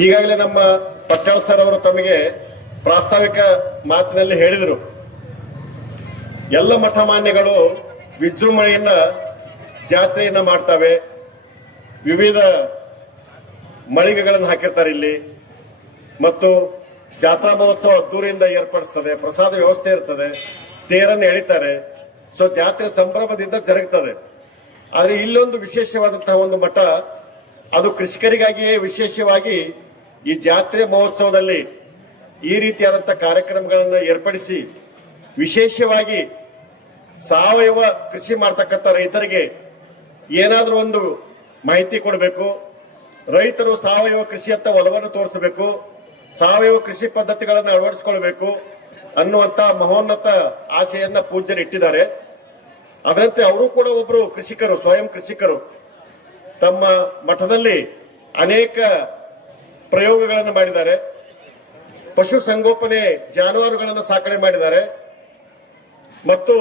ಈಗಾಗಲೇ ನಮ್ಮ ಪಟ್ಟಾಳ್ ಸರ್ ಅವರು ತಮಗೆ ಪ್ರಾಸ್ತಾವಿಕ ಮಾತಿನಲ್ಲಿ ಹೇಳಿದರು. ಎಲ್ಲ ಮಠ ಮಾನ್ಯಗಳು ವಿಜೃಂಭಣೆಯನ್ನ ಜಾತ್ರೆಯನ್ನ ಮಾಡ್ತವೆ. ವಿವಿಧ ಮಳಿಗೆಗಳನ್ನು ಹಾಕಿರ್ತಾರೆ ಇಲ್ಲಿ. ಮತ್ತು ಜಾತ್ರಾ ಮಹೋತ್ಸವ ಅದ್ದೂರಿಯಿಂದ ಏರ್ಪಡಿಸ್ತದೆ. ಪ್ರಸಾದ ವ್ಯವಸ್ಥೆ ಇರ್ತದೆ. ತೇರನ್ನು ಎಳಿತಾರೆ. ಸೊ ಜಾತ್ರೆ ಸಂಭ್ರಮದಿಂದ ಜರುಗ್ತದೆ. ಆದರೆ ಇಲ್ಲೊಂದು ವಿಶೇಷವಾದಂತಹ ಒಂದು ಮಠ ಅದು ಕೃಷಿಕರಿಗಾಗಿಯೇ ವಿಶೇಷವಾಗಿ ಈ ಜಾತ್ರೆ ಮಹೋತ್ಸವದಲ್ಲಿ ಈ ರೀತಿಯಾದಂತಹ ಕಾರ್ಯಕ್ರಮಗಳನ್ನು ಏರ್ಪಡಿಸಿ ವಿಶೇಷವಾಗಿ ಸಾವಯವ ಕೃಷಿ ಮಾಡ್ತಕ್ಕಂಥ ರೈತರಿಗೆ ಏನಾದರೂ ಒಂದು ಮಾಹಿತಿ ಕೊಡಬೇಕು, ರೈತರು ಸಾವಯವ ಕೃಷಿಯತ್ತ ಒಲವನ್ನು ತೋರಿಸಬೇಕು, ಸಾವಯವ ಕೃಷಿ ಪದ್ಧತಿಗಳನ್ನು ಅಳವಡಿಸಿಕೊಳ್ಬೇಕು ಅನ್ನುವಂತ ಮಹೋನ್ನತ ಆಶೆಯನ್ನ ಪೂಜ್ಯರು ಇಟ್ಟಿದ್ದಾರೆ. ಅದರಂತೆ ಅವರು ಕೂಡ ಒಬ್ಬರು ಕೃಷಿಕರು, ಸ್ವಯಂ ಕೃಷಿಕರು. ತಮ್ಮ ಮಠದಲ್ಲಿ ಅನೇಕ ಪ್ರಯೋಗಗಳನ್ನು ಮಾಡಿದ್ದಾರೆ. ಪಶು ಸಂಗೋಪನೆ ಜಾನುವಾರುಗಳನ್ನು ಸಾಕಣೆ ಮಾಡಿದ್ದಾರೆ. ಮತ್ತು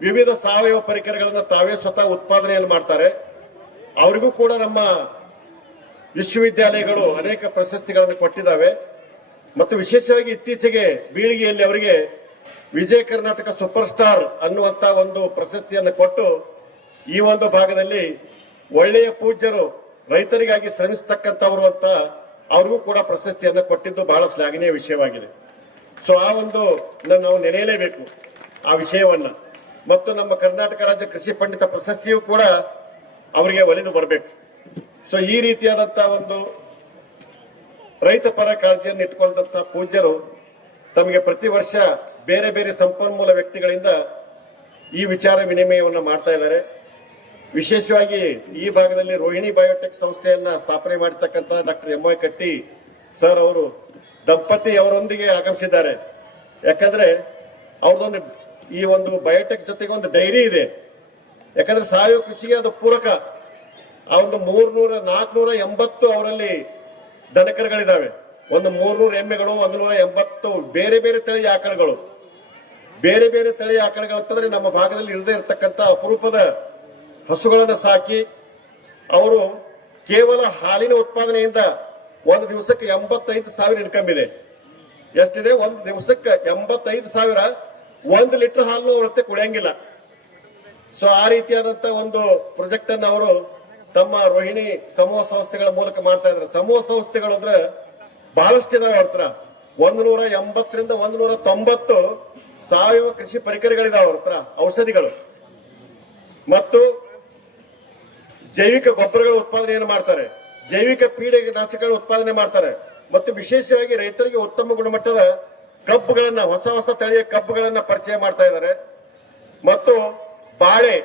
ವಿವಿಧ ಸಾವಯವ ಪರಿಕರಗಳನ್ನು ತಾವೇ ಸ್ವತಃ ಉತ್ಪಾದನೆಯನ್ನು ಮಾಡ್ತಾರೆ. ಅವರಿಗೂ ಕೂಡ ನಮ್ಮ ವಿಶ್ವವಿದ್ಯಾಲಯಗಳು ಅನೇಕ ಪ್ರಶಸ್ತಿಗಳನ್ನು ಕೊಟ್ಟಿದ್ದಾವೆ. ಮತ್ತು ವಿಶೇಷವಾಗಿ ಇತ್ತೀಚೆಗೆ ಬೀಳಿಗೆಯಲ್ಲಿ ಅವರಿಗೆ ವಿಜಯ ಕರ್ನಾಟಕ ಸೂಪರ್ ಸ್ಟಾರ್ ಅನ್ನುವಂತ ಒಂದು ಪ್ರಶಸ್ತಿಯನ್ನು ಕೊಟ್ಟು ಈ ಒಂದು ಭಾಗದಲ್ಲಿ ಒಳ್ಳೆಯ ಪೂಜ್ಯರು ರೈತರಿಗಾಗಿ ಶ್ರಮಿಸ್ತಕ್ಕಂಥವ್ರು ಅಂತ ಅವ್ರಿಗೂ ಕೂಡ ಪ್ರಶಸ್ತಿಯನ್ನು ಕೊಟ್ಟಿದ್ದು ಬಹಳ ಶ್ಲಾಘನೀಯ ವಿಷಯವಾಗಿದೆ. ಸೊ ಆ ಒಂದು ನಾವು ನೆನೆಯಲೇಬೇಕು ಆ ವಿಷಯವನ್ನ. ಮತ್ತು ನಮ್ಮ ಕರ್ನಾಟಕ ರಾಜ್ಯ ಕೃಷಿ ಪಂಡಿತ ಪ್ರಶಸ್ತಿಯೂ ಕೂಡ ಅವರಿಗೆ ಒಲಿದು ಬರಬೇಕು. ಸೊ ಈ ರೀತಿಯಾದಂತಹ ಒಂದು ರೈತ ಪರ ಕಾಳಜಿಯನ್ನು ಇಟ್ಕೊಂಡಂತ ಪೂಜ್ಯರು ತಮಗೆ ಪ್ರತಿ ವರ್ಷ ಬೇರೆ ಬೇರೆ ಸಂಪನ್ಮೂಲ ವ್ಯಕ್ತಿಗಳಿಂದ ಈ ವಿಚಾರ ವಿನಿಮಯವನ್ನು ಮಾಡ್ತಾ ಇದ್ದಾರೆ. ವಿಶೇಷವಾಗಿ ಈ ಭಾಗದಲ್ಲಿ ರೋಹಿಣಿ ಬಯೋಟೆಕ್ ಸಂಸ್ಥೆಯನ್ನ ಸ್ಥಾಪನೆ ಮಾಡಿರ್ತಕ್ಕಂಥ doctor M Y Katti sir ಅವರು ದಂಪತಿ ಅವರೊಂದಿಗೆ ಆಗಮಿಸಿದ್ದಾರೆ. ಯಾಕಂದ್ರೆ ಅವ್ರದೊಂದು ಈ ಒಂದು ಬಯೋಟೆಕ್ ಜೊತೆಗೆ ಒಂದು ಡೈರಿ ಇದೆ. ಯಾಕಂದ್ರೆ ಸಾವಯವ ಕೃಷಿಗೆ ಅದು ಪೂರಕ. ಆ ಒಂದು ಮೂರ್ನೂರ, ನಾಲ್ಕನೂರ ಎಂಬತ್ತು ಅವರಲ್ಲಿ ದನಕರುಗಳಿದಾವೆ. ಒಂದು ಮೂರ್ನೂರ ಎಮ್ಮೆಗಳು, ಒಂದು ನೂರ ಎಂಬತ್ತು ಬೇರೆ ಬೇರೆ ತಳಿಯ ಆಕಳುಗಳು. ಬೇರೆ ಬೇರೆ ತಳಿಯ ಆಕಳುಗಳು ಅಂತಂದ್ರೆ ನಮ್ಮ ಭಾಗದಲ್ಲಿ ಇಳದೇ ಇರತಕ್ಕಂತ ಅಪರೂಪದ ಹಸುಗಳನ್ನು ಸಾಕಿ ಅವರು ಕೇವಲ ಹಾಲಿನ ಉತ್ಪಾದನೆಯಿಂದ ಒಂದು ದಿವಸಕ್ಕೆ ಎಂಬತ್ತೈದು ಸಾವಿರ ಇನ್ಕಮ್ ಇದೆ. ಎಷ್ಟಿದೆ? ಒಂದು ದಿವಸಕ್ಕೆ ಎಂಬತ್ತೈದು ಸಾವಿರ ಒಂದು ಲೀಟರ್ ಹಾಲು ಅವರತ್ತೆ ಕುಡಿಯಂಗಿಲ್ಲ. ಸೊ ಆ ರೀತಿಯಾದಂತ ಒಂದು ಪ್ರಾಜೆಕ್ಟ್ ಅನ್ನು ಅವರು ತಮ್ಮ ರೋಹಿಣಿ ಸಮೂಹ ಸಂಸ್ಥೆಗಳ ಮೂಲಕ ಮಾಡ್ತಾ ಇದ್ದಾರೆ. ಸಮೂಹ ಸಂಸ್ಥೆಗಳು ಅಂದ್ರೆ ಬಹಳಷ್ಟು ಇದಾವೆ ಅವ್ರ ಒಂದು ನೂರ ಎಂಬತ್ತರಿಂದ ಒಂದು ನೂರ ತೊಂಬತ್ತು ಸಾವಯವ ಕೃಷಿ ಪರಿಕರಗಳಿದಾವೆ ಅವ್ರ ಹತ್ರ, ಔಷಧಿಗಳು. ಮತ್ತು ಜೈವಿಕ ಗೊಬ್ಬರಗಳ ಉತ್ಪಾದನೆಯನ್ನು ಮಾಡ್ತಾರೆ. ಜೈವಿಕ ಪೀಡೆ ನಾಶಕಗಳ ಉತ್ಪಾದನೆ ಮಾಡ್ತಾರೆ. ಮತ್ತು ವಿಶೇಷವಾಗಿ ರೈತರಿಗೆ ಉತ್ತಮ ಗುಣಮಟ್ಟದ ಕಬ್ಬುಗಳನ್ನ, ಹೊಸ ಹೊಸ ತಳಿಯ ಕಬ್ಬುಗಳನ್ನ ಪರಿಚಯ ಮಾಡ್ತಾ ಇದ್ದಾರೆ. ಮತ್ತು ಬಾಳೆ,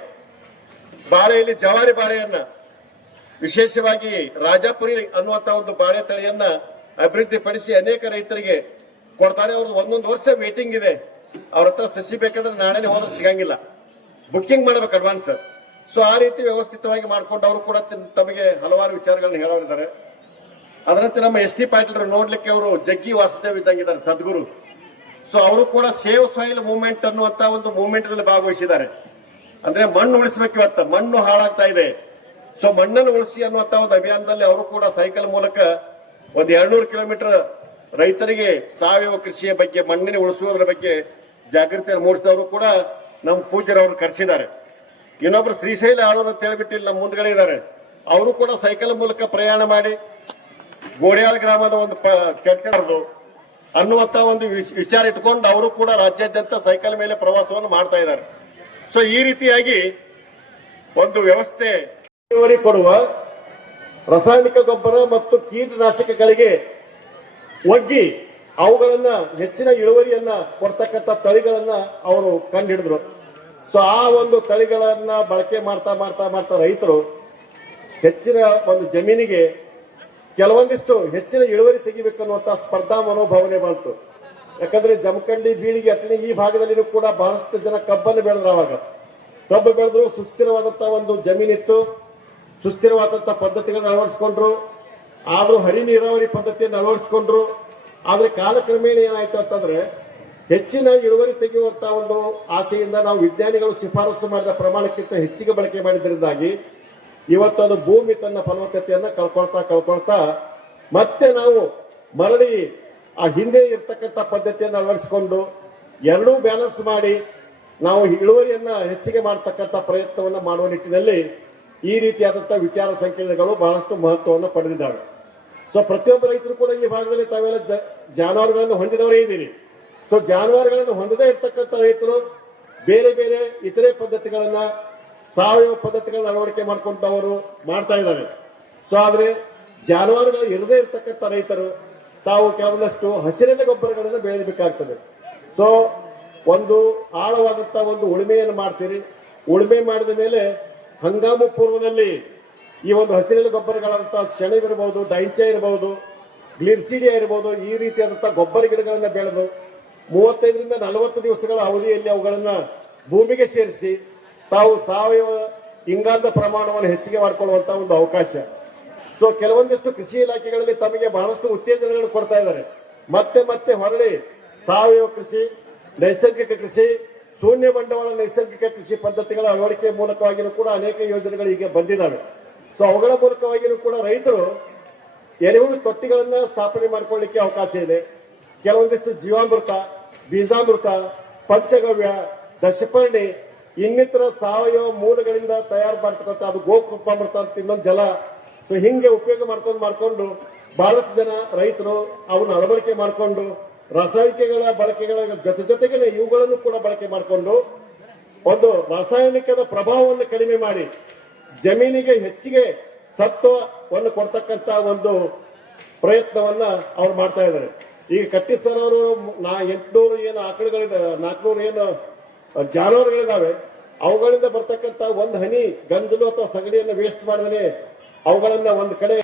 ಬಾಳೆಯಲ್ಲಿ ಜವಾರಿ ಬಾಳೆಯನ್ನ, ವಿಶೇಷವಾಗಿ ರಾಜಾಪುರಿ ಅನ್ನುವಂತ ಒಂದು ಬಾಳೆ ತಳಿಯನ್ನ ಅಭಿವೃದ್ಧಿಪಡಿಸಿ ಅನೇಕ ರೈತರಿಗೆ ಕೊಡ್ತಾರೆ. ಅವ್ರದ್ದು ಒಂದೊಂದು ವರ್ಷ ವೇಟಿಂಗ್ ಇದೆ. ಅವ್ರ ಹತ್ರ ಸಸಿ ಬೇಕಂದ್ರೆ ನಾಳೆನೆ ಹೋದ್ರೆ ಸಿಗಂಗಿಲ್ಲ. ಬುಕ್ಕಿಂಗ್ ಮಾಡ್ಬೇಕು ಅಡ್ವಾನ್ಸ್ ಸೊ ಆ ರೀತಿ ವ್ಯವಸ್ಥಿತವಾಗಿ ಮಾಡಿಕೊಂಡು ಅವರು ಕೂಡ ತಮಗೆ ಹಲವಾರು ವಿಚಾರಗಳನ್ನ ಹೇಳೋರಿದ್ದಾರೆ. ಅದರಂತೆ ನಮ್ಮ ಎಸ್ ಟಿ ಪಾಟೀಲ್ ನೋಡ್ಲಿಕ್ಕೆ ಅವರು ಜಗ್ಗಿ ವಾಸುದೇವ್ ಇದ್ದಂಗಿದ್ದಾರೆ ಸದ್ಗುರು. ಸೊ ಅವರು ಕೂಡ ಸೇವ್ ಸಾಯಿಲ್ ಮೂವ್ಮೆಂಟ್ ಅನ್ನುವಂತ ಒಂದು ಮೂವ್ಮೆಂಟ್ ದಲ್ಲಿ ಭಾಗವಹಿಸಿದ್ದಾರೆ. ಅಂದ್ರೆ ಮಣ್ಣು ಉಳಿಸಬೇಕು ಇವತ್ತ, ಮಣ್ಣು ಹಾಳಾಗ್ತಾ ಇದೆ. ಸೊ ಮಣ್ಣನ್ನು ಉಳಿಸಿ ಅನ್ನುವಂತ ಒಂದು ಅಭಿಯಾನದಲ್ಲಿ ಅವರು ಕೂಡ ಸೈಕಲ್ ಮೂಲಕ ಒಂದು ಎರಡ್ನೂರು ಕಿಲೋಮೀಟರ್ ರೈತರಿಗೆ ಸಾವಯವ ಕೃಷಿಯ ಬಗ್ಗೆ, ಮಣ್ಣಿನ ಉಳಿಸುವುದರ ಬಗ್ಗೆ ಜಾಗೃತಿಯನ್ನು ಮೂಡಿಸಿದವರು ಕೂಡ ನಮ್ಮ ಪೂಜರವರು ಕರೆಸಿದ್ದಾರೆ. ಇನ್ನೊಬ್ರು ಶ್ರೀಶೈಲ ಆಳೋದು ಅಂತ ಹೇಳ್ಬಿಟ್ಟು ನಮ್ಮ ಮುಂದ್ಗಡೆ ಇದ್ದಾರೆ ಅವರು ಕೂಡ ಸೈಕಲ್ ಮೂಲಕ ಪ್ರಯಾಣ ಮಾಡಿ ಗೋಡ್ಯಾಳ ಗ್ರಾಮದ ಒಂದು ಚರ್ಚೆ ನಡೆದು ಅನ್ನುವಂತ ಒಂದು ವಿಚ್- ವಿಚಾರ ಇಟ್ಕೊಂಡು ಅವರು ಕೂಡ ರಾಜ್ಯಾದ್ಯಂತ ಸೈಕಲ್ ಮೇಲೆ ಪ್ರವಾಸವನ್ನು ಮಾಡ್ತಾ ಇದ್ದಾರೆ. ಸೊ ಈ ರೀತಿಯಾಗಿ ಒಂದು ವ್ಯವಸ್ಥೆ ಇಳುವರಿ ಕೊಡುವ ರಾಸಾಯನಿಕ ಗೊಬ್ಬರ ಮತ್ತು ಕೀಟನಾಶಕಗಳಿಗೆ ಒಗ್ಗಿ ಅವುಗಳನ್ನ ಹೆಚ್ಚಿನ ಇಳುವರಿಯನ್ನ ಕೊಡ್ತಕ್ಕಂಥ ತಳಿಗಳನ್ನ ಅವರು ಕಂಡುಹಿಡಿದ್ರು ಸೊ ಆ ಒಂದು ತಳಿಗಳನ್ನ ಬಳಕೆ ಮಾಡ್ತಾ ಮಾಡ್ತಾ ಮಾಡ್ತಾ ರೈತರು ಹೆಚ್ಚಿನ ಒಂದು ಜಮೀನಿಗೆ ಕೆಲವೊಂದಿಷ್ಟು ಹೆಚ್ಚಿನ ಇಳುವರಿ ತೆಗಿಬೇಕು ಅನ್ನುವಂತ ಸ್ಪರ್ಧಾ ಮನೋಭಾವನೆ ಬಂತು. ಯಾಕಂದ್ರೆ ಜಮಖಂಡಿ, ಬೀಳಿಗೆ ಅಥವಾ ಈ ಭಾಗದಲ್ಲಿನೂ ಕೂಡ ಬಹಳಷ್ಟು ಜನ ಕಬ್ಬನ್ನು ಬೆಳೆದ್ರು ಅವಾಗ. ಕಬ್ಬು ಬೆಳೆದ್ರು ಸುಸ್ಥಿರವಾದಂತ ಒಂದು ಜಮೀನಿತ್ತು. ಸುಸ್ಥಿರವಾದಂತ ಪದ್ಧತಿಗಳನ್ನ ಅಳವಡಿಸ್ಕೊಂಡ್ರು. ಆದ್ರೂ ಹರಿ ನೀರಾವರಿ ಪದ್ಧತಿಯನ್ನು ಅಳವಡಿಸ್ಕೊಂಡ್ರು. ಆದ್ರೆ ಕಾಲಕ್ರಮೇಣ ಏನಾಯ್ತು ಅಂತಂದ್ರೆ ಹೆಚ್ಚಿನ ಇಳುವರಿ ತೆಗೆಯುವಂಥ ಒಂದು ಆಸೆಯಿಂದ ನಾವು ವಿಜ್ಞಾನಿಗಳು ಶಿಫಾರಸು ಮಾಡಿದ ಪ್ರಮಾಣಕ್ಕಿಂತ ಹೆಚ್ಚಿಗೆ ಬಳಕೆ ಮಾಡಿದ್ರಿಂದಾಗಿ ಇವತ್ತೊಂದು ಭೂಮಿ ತನ್ನ ಫಲವತ್ತತೆಯನ್ನು ಕಳ್ಕೊಳ್ತಾ ಕಳ್ಕೊಳ್ತಾ ಮತ್ತೆ ನಾವು ಮರಳಿ ಆ ಹಿಂದೆ ಇರ್ತಕ್ಕಂಥ ಪದ್ಧತಿಯನ್ನು ಅಳವಡಿಸಿಕೊಂಡು ಎರಡೂ ಬ್ಯಾಲೆನ್ಸ್ ಮಾಡಿ ನಾವು ಇಳುವರಿಯನ್ನ ಹೆಚ್ಚಿಗೆ ಮಾಡತಕ್ಕಂಥ ಪ್ರಯತ್ನವನ್ನು ಮಾಡುವ ನಿಟ್ಟಿನಲ್ಲಿ ಈ ರೀತಿಯಾದಂತಹ ವಿಚಾರ ಸಂಕಿರಣಗಳು ಬಹಳಷ್ಟು ಮಹತ್ವವನ್ನು ಪಡೆದಿದ್ದಾವೆ. ಸೊ ಪ್ರತಿಯೊಬ್ಬ ರೈತರು ಕೂಡ ಈ ಭಾಗದಲ್ಲಿ ತಾವೆಲ್ಲ ಜಾನುವಾರುಗಳನ್ನು ಹೊಂದಿದವರೇ ಇದ್ದೀರಿ. ಸೊ ಜಾನುವಾರುಗಳನ್ನು ಹೊಂದದೇ ಇರ್ತಕ್ಕಂಥ ರೈತರು ಬೇರೆ ಬೇರೆ ಇತರೆ ಪದ್ಧತಿಗಳನ್ನ, ಸಾವಯವ ಪದ್ಧತಿಗಳನ್ನ ಅಳವಡಿಕೆ ಮಾಡ್ಕೊಂಡವರು ಮಾಡ್ತಾ ಇದ್ದಾರೆ ಸೊ ಆದ್ರೆ ಜಾನುವಾರುಗಳು ಇರದೇ ಇರ್ತಕ್ಕಂಥ ರೈತರು ತಾವು ಕೆಲವೊಂದಷ್ಟು ಹಸಿರಿನ ಗೊಬ್ಬರಗಳನ್ನು ಬೆಳೆಯಬೇಕಾಗ್ತದೆ. ಸೊ ಒಂದು ಆಳವಾದಂತ ಒಂದು ಉಳುಮೆಯನ್ನು ಮಾಡ್ತೀರಿ. ಉಳುಮೆ ಮಾಡಿದ ಮೇಲೆ ಹಂಗಾಮು ಪೂರ್ವದಲ್ಲಿ ಈ ಒಂದು ಹಸಿರಿನ ಗೊಬ್ಬರಗಳಂತ ಶೆಣವಿರಬಹುದು ಡೈಂಚ ಇರಬಹುದು ಗ್ಲಿರ್ಸಿಡಿಯಾ ಇರಬಹುದು ಈ ರೀತಿಯಾದಂತಹ ಗೊಬ್ಬರ ಗಿಡಗಳನ್ನ ಬೆಳೆದು ಮೂವತ್ತೈದರಿಂದ ನಲವತ್ತು ದಿವಸಗಳ ಅವಧಿಯಲ್ಲಿ ಅವುಗಳನ್ನು ಭೂಮಿಗೆ ಸೇರಿಸಿ ತಾವು ಸಾವಯವ ಇಂಗಾಲದ ಪ್ರಮಾಣವನ್ನು ಹೆಚ್ಚಿಗೆ ಮಾಡಿಕೊಳ್ಳುವಂತ ಒಂದು ಅವಕಾಶ. ಸೊ ಕೆಲವೊಂದಿಷ್ಟು ಕೃಷಿ ಇಲಾಖೆಗಳಲ್ಲಿ ತಮಗೆ ಬಹಳಷ್ಟು ಉತ್ತೇಜನಗಳನ್ನು ಕೊಡ್ತಾ ಇದ್ದಾರೆ. ಮತ್ತೆ ಮತ್ತೆ ಹೊರಳಿ ಸಾವಯವ ಕೃಷಿ, ನೈಸರ್ಗಿಕ ಕೃಷಿ, ಶೂನ್ಯ ಬಂಡವಾಳ ನೈಸರ್ಗಿಕ ಕೃಷಿ ಪದ್ಧತಿಗಳ ಅಳವಡಿಕೆ ಮೂಲಕವಾಗಿಯೂ ಕೂಡ ಅನೇಕ ಯೋಜನೆಗಳು ಈಗ ಬಂದಿದ್ದಾವೆ. ಸೊ ಅವುಗಳ ಮೂಲಕವಾಗಿಯೂ ಕೂಡ ರೈತರು ಎರೆಹುಳು ತೊಟ್ಟಿಗಳನ್ನ ಸ್ಥಾಪನೆ ಮಾಡ್ಕೊಳ್ಳಿಕ್ಕೆ ಅವಕಾಶ ಇದೆ. ಕೆಲವೊಂದಿಷ್ಟು ಜೀವಾಮೃತ, ಬೀಜಾಮೃತ, ಪಂಚಗವ್ಯ, ದಶಪರ್ಣಿ ಇನ್ನಿತರ ಸಾವಯವ ಮೂಲಗಳಿಂದ ತಯಾರು ಮಾಡ್ತಕ್ಕಂಥ ಅದು ಗೋಕೃಪಾಮೃತ ಅಂತ ಇನ್ನೊಂದು ಜಲ. ಸೊ ಹಿಂಗೆ ಉಪಯೋಗ ಮಾಡ್ಕೊಂಡು ಮಾಡ್ಕೊಂಡು ಬಹಳಷ್ಟು ಜನ ರೈತರು ಅವನ್ನ ಅಳವಡಿಕೆ ಮಾಡಿಕೊಂಡು ರಾಸಾಯನಿಕಗಳ ಬಳಕೆಗಳ ಜೊತೆ ಜೊತೆಗೆ ಇವುಗಳನ್ನು ಕೂಡ ಬಳಕೆ ಮಾಡಿಕೊಂಡು ಒಂದು ರಾಸಾಯನಿಕದ ಪ್ರಭಾವವನ್ನು ಕಡಿಮೆ ಮಾಡಿ ಜಮೀನಿಗೆ ಹೆಚ್ಚಿಗೆ ಸತ್ವವನ್ನು ಕೊಡ್ತಕ್ಕಂತ ಒಂದು ಪ್ರಯತ್ನವನ್ನ ಅವ್ರು ಮಾಡ್ತಾ ಇದ್ದಾರೆ. ಈಗ ಕಟ್ಟಿ ಸರ್ ಅವರು ನಾ ಎಂಟುನೂರು ಏನು ಆಕಳುಗಳಿದಾವೆ ನಾಲ್ಕುನೂರು ಏನು ಜಾನುವಾರುಗಳಿದಾವೆ, ಅವುಗಳಿಂದ ಬರ್ತಕ್ಕಂತ ಒಂದು ಹನಿ, ಗಂಜಲು ಅಥವಾ ಸಗಣಿಯನ್ನು ವೇಸ್ಟ್ ಮಾಡಿದ್ರೆ ಅವುಗಳನ್ನ ಒಂದು ಕಡೆ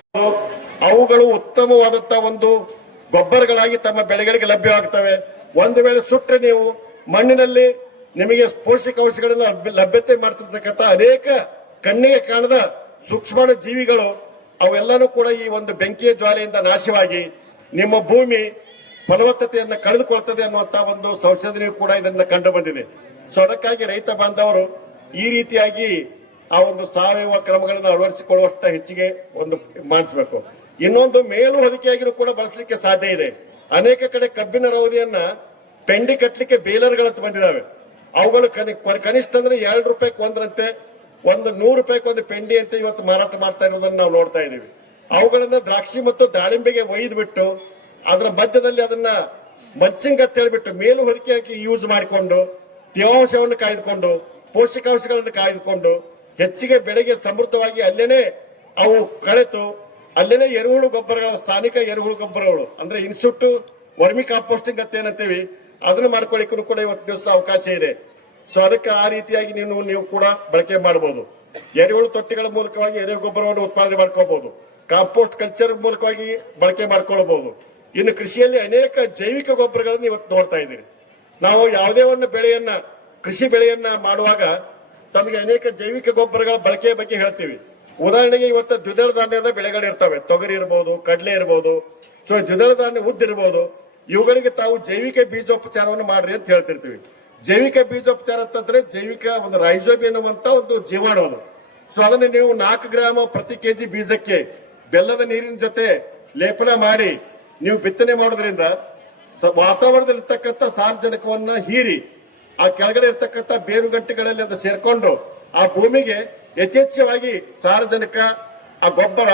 ಅವುಗಳು ಉತ್ತಮವಾದಂತ ಒಂದು ಗೊಬ್ಬರಗಳಾಗಿ ತಮ್ಮ ಬೆಳೆಗಳಿಗೆ ಲಭ್ಯವಾಗ್ತವೆ. ಒಂದು ವೇಳೆ ಸುಟ್ಟರೆ ನೀವು ಮಣ್ಣಿನಲ್ಲಿ ನಿಮಗೆ ಪೋಷಕಾಂಶಗಳನ್ನ ಲಭ್ಯತೆ ಮಾಡ್ತಿರ್ತಕ್ಕಂಥ ಅನೇಕ ಕಣ್ಣಿಗೆ ಕಾಣದ ಸೂಕ್ಷ್ಮಾಣು ಜೀವಿಗಳು, ಅವೆಲ್ಲನೂ ಕೂಡ ಈ ಒಂದು ಬೆಂಕಿಯ ಜ್ವಾಲೆಯಿಂದ ನಾಶವಾಗಿ ನಿಮ್ಮ ಭೂಮಿ ಫಲವತ್ತತೆಯನ್ನು ಕಳೆದುಕೊಳ್ತದೆ ಅನ್ನುವಂತಹ ಒಂದು ಸಂಶೋಧನೆಯು ಕೂಡ ಇದರಿಂದ ಕಂಡು ಬಂದಿದೆ ಸೊ ಅದಕ್ಕಾಗಿ ರೈತ ಬಾಂಧವರು ಈ ರೀತಿಯಾಗಿ ಆ ಒಂದು ಸಾವಯವ ಕ್ರಮಗಳನ್ನು ಅಳವಡಿಸಿಕೊಳ್ಳುವಷ್ಟ ಹೆಚ್ಚಿಗೆ ಒಂದು ಮಾಡಿಸಬೇಕು. ಇನ್ನೊಂದು ಮೇಲು ಹೊದಿಕೆಯಾಗಿರೂ ಕೂಡ ಬಳಸಲಿಕ್ಕೆ ಸಾಧ್ಯ ಇದೆ. ಅನೇಕ ಕಡೆ ಕಬ್ಬಿನ ರವದಿಯನ್ನ ಪೆಂಡಿ ಕಟ್ಟಲಿಕ್ಕೆ ಬೇಲರ್ಗಳಂತ ಬಂದಿದಾವೆ. ಅವುಗಳು ಕನಿ- ಕನಿಷ್ಠ ಅಂದ್ರೆ ಎರಡು ರೂಪಾಯಿ ಒಂದ್ರಂತೆ, ಒಂದು ನೂರು ರೂಪಾಯಿ ಒಂದು ಪೆಂಡಿ ಅಂತ ಇವತ್ತು ಮಾರಾಟ ಮಾಡ್ತಾ ಇರೋದನ್ನ ನಾವು ನೋಡ್ತಾ ಇದೀವಿ ಅವುಗಳನ್ನ ದ್ರಾಕ್ಷಿ ಮತ್ತು ದಾಳಿಂಬೆಗೆ ಒಯ್ದು ಬಿಟ್ಟು ಅದರ ಮಧ್ಯದಲ್ಲಿ ಅದನ್ನ ಮಚ್ಚಿಂಗ್ ಅಂತ ಹೇಳಿಬಿಟ್ಟು ಮೇಲು ಹೊದಿಕೆ ಹಾಕಿ ಯೂಸ್ ಮಾಡಿಕೊಂಡು ತೇವಾಂಶವನ್ನು ಕಾಯ್ದುಕೊಂಡು, ಪೋಷಕಾಂಶಗಳನ್ನು ಕಾಯ್ದುಕೊಂಡು ಹೆಚ್ಚಿಗೆ ಬೆಳೆಗೆ ಸಮೃದ್ಧವಾಗಿ ಅಲ್ಲೇನೆ ಅವು ಕಳೆತು, ಅಲ್ಲೇನೆ ಎರೆಹುಳು ಗೊಬ್ಬರಗಳ ಸ್ಥಾನಿಕ ಎರೆಹುಳು ಗೊಬ್ಬರಗಳು, ಅಂದ್ರೆ ಇನ್ಸುಟ್ಟು, ವರ್ಮಿ ಕಾಂಪೋಸ್ಟಿಂಗ್ ಅಂತ ಏನಂತೀವಿ, ಅದನ್ನು ಮಾಡ್ಕೊಳ್ಳಿಕ್ಕೂ ಕೂಡ ಇವತ್ತು ದಿವಸ ಅವಕಾಶ ಇದೆ. ಸೊ ಅದಕ್ಕೆ ಆ ರೀತಿಯಾಗಿ ನೀವು ನೀವು ಕೂಡ ಬಳಕೆ ಮಾಡಬಹುದು ಎರೆಹುಳು ತೊಟ್ಟಿಗಳ ಮೂಲಕವಾಗಿ ಎರೆ ಗೊಬ್ಬರವನ್ನು ಉತ್ಪಾದನೆ ಮಾಡ್ಕೋಬಹುದು ಕಾಂಪೋಸ್ಟ್ ಕಲ್ಚರ್ ಮೂಲಕವಾಗಿ ಬಳಕೆ ಮಾಡ್ಕೊಳ್ಬಹುದು ಇನ್ನು ಕೃಷಿಯಲ್ಲಿ ಅನೇಕ ಜೈವಿಕ ಗೊಬ್ಬರಗಳನ್ನು ಇವತ್ತು ನೋಡ್ತಾ ಇದ್ದೀರಿ. ನಾವು ಯಾವುದೇ ಒಂದು ಬೆಳೆಯನ್ನ, ಕೃಷಿ ಬೆಳೆಯನ್ನ ಮಾಡುವಾಗ ತಮಗೆ ಅನೇಕ ಜೈವಿಕ ಗೊಬ್ಬರಗಳ ಬಳಕೆ ಬಗ್ಗೆ ಹೇಳ್ತೀವಿ. ಉದಾಹರಣೆಗೆ ಇವತ್ತು ದ್ವಿದಳ ಧಾನ್ಯದ ಬೆಳೆಗಳು ಇರ್ತವೆ. ತೊಗರಿ ಇರಬಹುದು ಕಡಲೆ ಇರಬಹುದು ಸೊ ದ್ವಿದಳ ಧಾನ್ಯ ಉದ್ದು ಇರಬಹುದು ಇವುಗಳಿಗೆ ತಾವು ಜೈವಿಕ ಬೀಜೋಪಚಾರವನ್ನು ಮಾಡ್ರಿ ಅಂತ ಹೇಳ್ತಿರ್ತೀವಿ. ಜೈವಿಕ ಬೀಜೋಪಚಾರ ಅಂತಂದ್ರೆ ಜೈವಿಕ ಒಂದು ರೈಸೋಬಿ ಅನ್ನುವಂತ ಒಂದು ಜೀವಾಣು ಅದು. ಸೊ ಅದನ್ನು ನೀವು ನಾಲ್ಕು ಗ್ರಾಮ್ ಪ್ರತಿ ಕೆಜಿ ಬೀಜಕ್ಕೆ ಬೆಲ್ಲದ ನೀರಿನ ಜೊತೆ ಲೇಪನ ಮಾಡಿ ನೀವು ಬಿತ್ತನೆ ಮಾಡೋದ್ರಿಂದ ವಾತಾವರಣದಲ್ಲಿ ಇರ್ತಕ್ಕಂಥ ಸಾರ್ವಜನಿಕವನ್ನ ಹೀರಿ, ಆ ಕೆಳಗಡೆ ಇರ್ತಕ್ಕಂಥ ಬೇರು ಗಂಟೆಗಳಲ್ಲಿ ಅದು ಸೇರ್ಕೊಂಡು ಆ ಭೂಮಿಗೆ ಯಥೇಚ್ಛವಾಗಿ ಸಾರ್ವಜನಿಕ, ಆ ಗೊಬ್ಬರ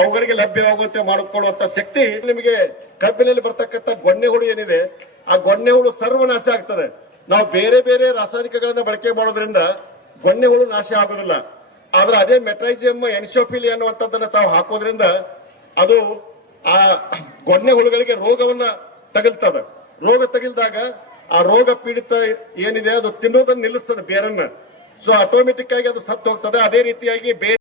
ಅವುಗಳಿಗೆ ಲಭ್ಯವಾಗುವಂತೆ ಮಾಡಿಕೊಳ್ಳುವಂತ ಶಕ್ತಿ ನಿಮಗೆ ಕಬ್ಬಿನಲ್ಲಿ ಬರ್ತಕ್ಕಂಥ ಗೊನ್ನೆ ಹುಳು ಏನಿದೆ, ಆ ಗೊನ್ನೆ ಹುಳು ಸರ್ವನಾಶ ಆಗ್ತದೆ. ನಾವು ಬೇರೆ ಬೇರೆ ರಾಸಾಯನಿಕಗಳನ್ನ ಬಳಕೆ ಮಾಡೋದ್ರಿಂದ ಗೊನ್ನೆ ಹುಳು ನಾಶ ಆಗೋದಿಲ್ಲ. ಆದ್ರೆ ಅದೇ ಮೆಟ್ರೈಜಿಯಂ ಎನ್ಶೋಫಿಲಿ ಅನ್ನುವಂಥದ್ದನ್ನ ತಾವು ಹಾಕೋದ್ರಿಂದ ಅದು ಆ ಗೊನ್ನೆ ಹುಳುಗಳಿಗೆ ರೋಗವನ್ನ ತಗಲ್ತದ. ರೋಗ ತಗಿಲ್ದಾಗ ಆ ರೋಗ ಪೀಡಿತ ಏನಿದೆ ಅದು ತಿನ್ನೋದನ್ನ ನಿಲ್ಲಿಸ್ತದೆ ಬೇರನ್ನ. ಸೊ ಆಟೋಮೆಟಿಕ್ ಆಗಿ ಅದು ಸತ್ತು ಹೋಗ್ತದೆ ಅದೇ ರೀತಿಯಾಗಿ ಬೇರೆ